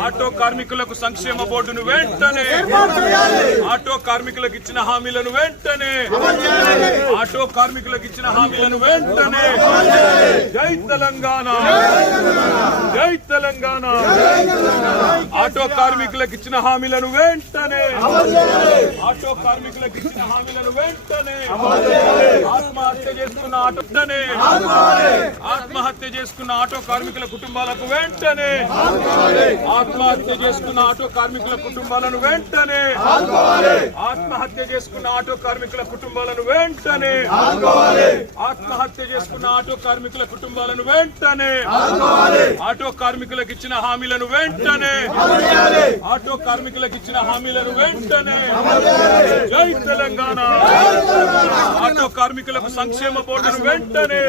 auto కార్మికులకు సంక్షేమ బోర్డును వెంటనే ఆటో కార్మికులకు ఇచ్చిన హామీలను వెంటనే ఆటో కార్మికులకు ఇచ్చిన హామీలను వెంటనే జై తెలంగాణ జై తెలంగాణ ఆటో కార్మికులకు ఇచ్చిన హామీలను వెంటనే ఆటో కార్మికులకు ఇచ్చిన హామీలను వెంటనే ఆత్మహత్య చేసుకున్న ఆత్మహత్య చేసుకున్న ఆటో కార్మికుల కుటుంబాలకు వెంటనే ఆత్మహత్య చేసుకున్న ఆటో కార్మికుల కుటుంబాలను వెంటనే ఆత్మహత్య చేసుకున్న ఆటో కార్మికుల కుటుంబాలను వెంటనే ఆత్మహత్య చేసుకున్న ఆటో కార్మికుల కుటుంబాలను వెంటనే ఆటో కార్మికులకు ఇచ్చిన హామీలను వెంటనే ఆటో కార్మికులకు ఇచ్చిన హామీలను వెంటనే జై తెలంగాణ ఆటో కార్మికులకు సంక్షేమ బోర్డును వెంటనే